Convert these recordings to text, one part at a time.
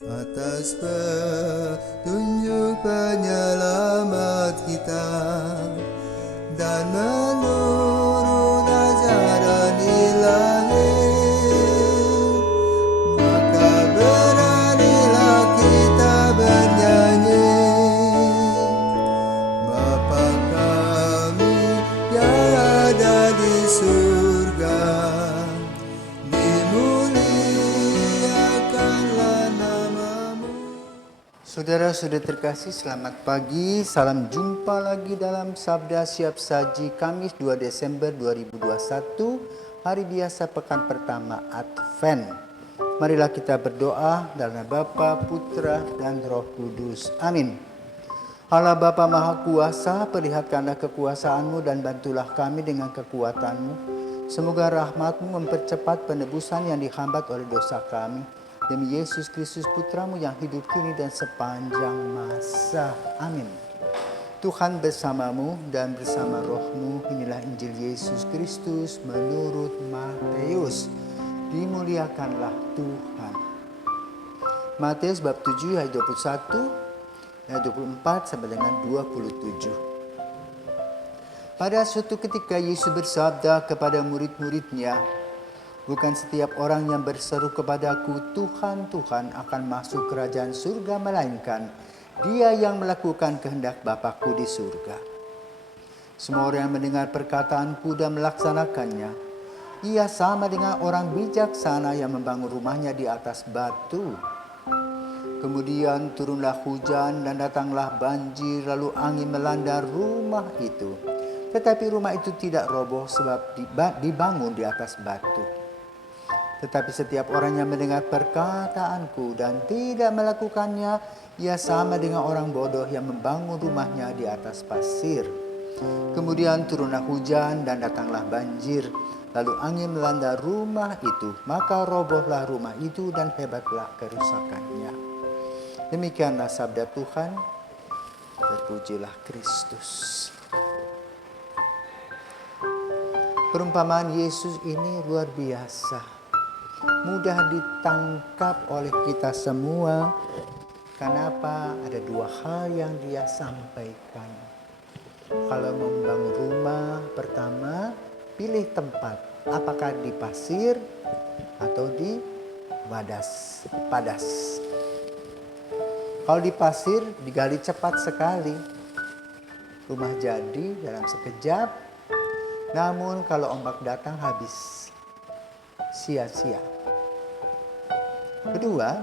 Atas petunjuk penyelamat kita dan menurut ajaran ilahi, maka beranilah kita bernyanyi. Bapa kami yang ada di surga, dimuliakanlah namamu. Saudara-saudara terkasih, selamat pagi. Salam jumpa lagi dalam Sabda Siap Saji Kamis 2 Desember 2021, hari biasa pekan pertama Advent. Marilah kita berdoa dalam nama Bapa, Putra, dan Roh Kudus. Amin. Allah Bapa Maha Kuasa, perlihatkanlah kekuasaan-Mu dan bantulah kami dengan kekuatan-Mu. Semoga rahmat-Mu mempercepat penebusan yang dihambat oleh dosa kami. Demi Yesus Kristus Putra-Mu yang hidup kini dan sepanjang masa. Amin. Tuhan bersamamu dan bersama roh-Mu. Inilah Injil Yesus Kristus menurut Matius. Dimuliakanlah Tuhan. Matius bab 7 ayat 21 ayat 24 sampai dengan 27. Pada suatu ketika Yesus bersabda kepada murid-muridnya, "Bukan setiap orang yang berseru kepadaku, Tuhan, Tuhan, akan masuk kerajaan surga, melainkan dia yang melakukan kehendak Bapa-Ku di surga. Semua orang yang mendengar perkataanku dan melaksanakannya, ia sama dengan orang bijaksana yang membangun rumahnya di atas batu. Kemudian turunlah hujan dan datanglah banjir, lalu angin melanda rumah itu. Tetapi rumah itu tidak roboh sebab dibangun di atas batu. Tetapi setiap orang yang mendengar perkataanku dan tidak melakukannya, ia sama dengan orang bodoh yang membangun rumahnya di atas pasir. Kemudian turunlah hujan dan datanglah banjir, lalu angin melanda rumah itu, maka robohlah rumah itu dan hebatlah kerusakannya." Demikianlah sabda Tuhan. Terpujilah Kristus. Perumpamaan Yesus ini luar biasa, mudah ditangkap oleh kita semua. Kenapa? Ada dua hal yang dia sampaikan. Kalau membangun rumah, pertama pilih tempat, apakah di pasir atau di padas. Kalau di pasir digali cepat sekali, rumah jadi dalam sekejap. Namun kalau ombak datang habis, sia-sia. Kedua,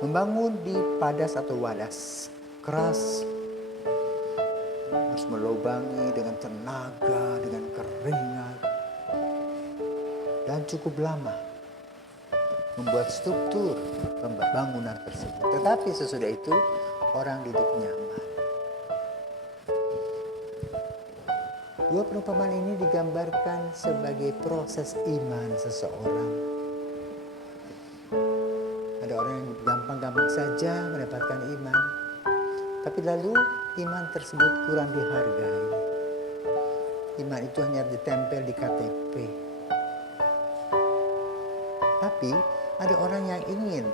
membangun di padas atau wadas, keras, harus melubangi dengan tenaga, dengan keringat, dan cukup lama membuat struktur pembangunan tersebut. Tetapi sesudah itu orang duduk nyaman. Dua perumpamaan ini digambarkan sebagai proses iman seseorang. Ada orang yang gampang-gampang saja mendapatkan iman, tapi lalu iman tersebut kurang dihargai. Iman itu hanya ditempel di KTP. Tapi ada orang yang ingin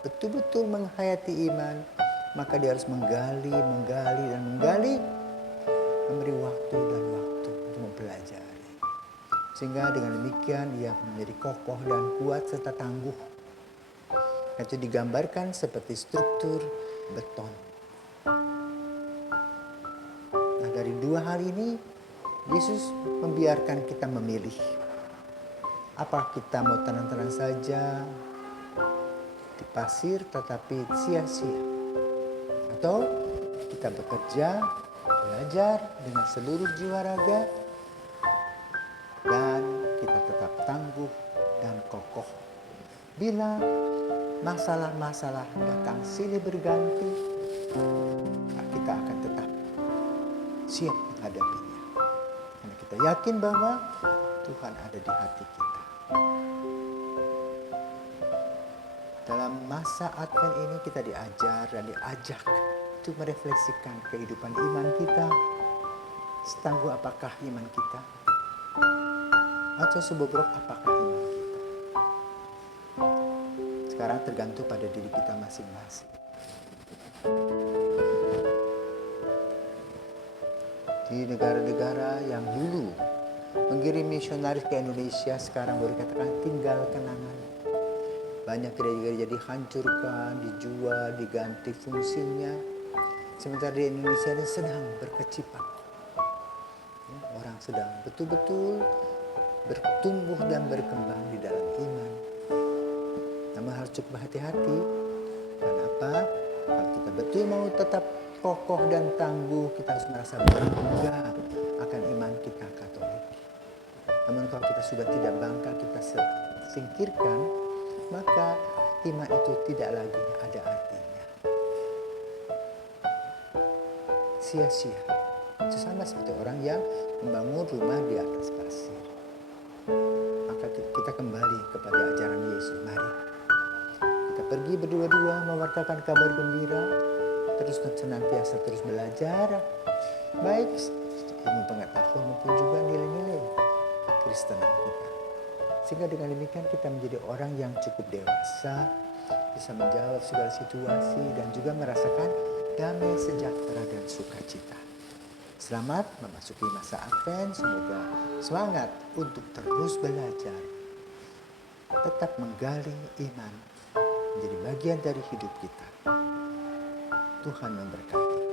betul-betul menghayati iman, maka dia harus menggali, memberi waktu dan waktu untuk mempelajari. Sehingga dengan demikian ia menjadi kokoh dan kuat serta tangguh. Itu digambarkan seperti struktur beton. Nah, dari dua hal ini Yesus membiarkan kita memilih. Apa kita mau tenang-tenang saja di pasir tetapi sia-sia, atau kita bekerja, belajar dengan seluruh jiwa raga, dan kita tetap tangguh dan kokoh. Bila masalah-masalah datang silih berganti, kita akan tetap siap menghadapinya. Karena kita yakin bahwa Tuhan ada di hati kita. Dalam masa Advent ini kita diajar dan diajak untuk merefleksikan kehidupan iman kita. Setangguh apakah iman kita? Atau sebobrok apakah iman kita? Sekarang tergantung pada diri kita masing-masing. Di negara-negara yang dulu mengirim misionaris ke Indonesia, sekarang boleh katakan tinggal kenangan. Banyak gereja-gereja dihancurkan, dijual, diganti fungsinya. Sementara di Indonesia ini sedang berkecipak. Orang sedang betul-betul bertumbuh dan berkembang di dalam iman. Namun harus cukup hati-hati. Karena apa? Kalau kita betul mau tetap kokoh dan tangguh, kita harus merasa bangga akan iman kita Katolik. Namun kalau kita sudah tidak bangga, kita singkirkan, maka iman itu tidak lagi ada artinya. Sia-sia. Itu sama seperti orang yang membangun rumah di atas pasir. Maka kita kembali kepada ajaran Yesus. Mari kita pergi berdua-dua mewartakan kabar gembira, terus senantiasa terus belajar, baik ilmu pengetahuan maupun juga nilai-nilai Kristenan kita. Sehingga dengan demikian kita menjadi orang yang cukup dewasa, bisa menjawab segala situasi dan juga merasakan damai, sejahtera dan sukacita. Selamat memasuki masa Advent, semoga semangat untuk terus belajar, tetap menggali iman menjadi bagian dari hidup kita. Tuhan memberkati.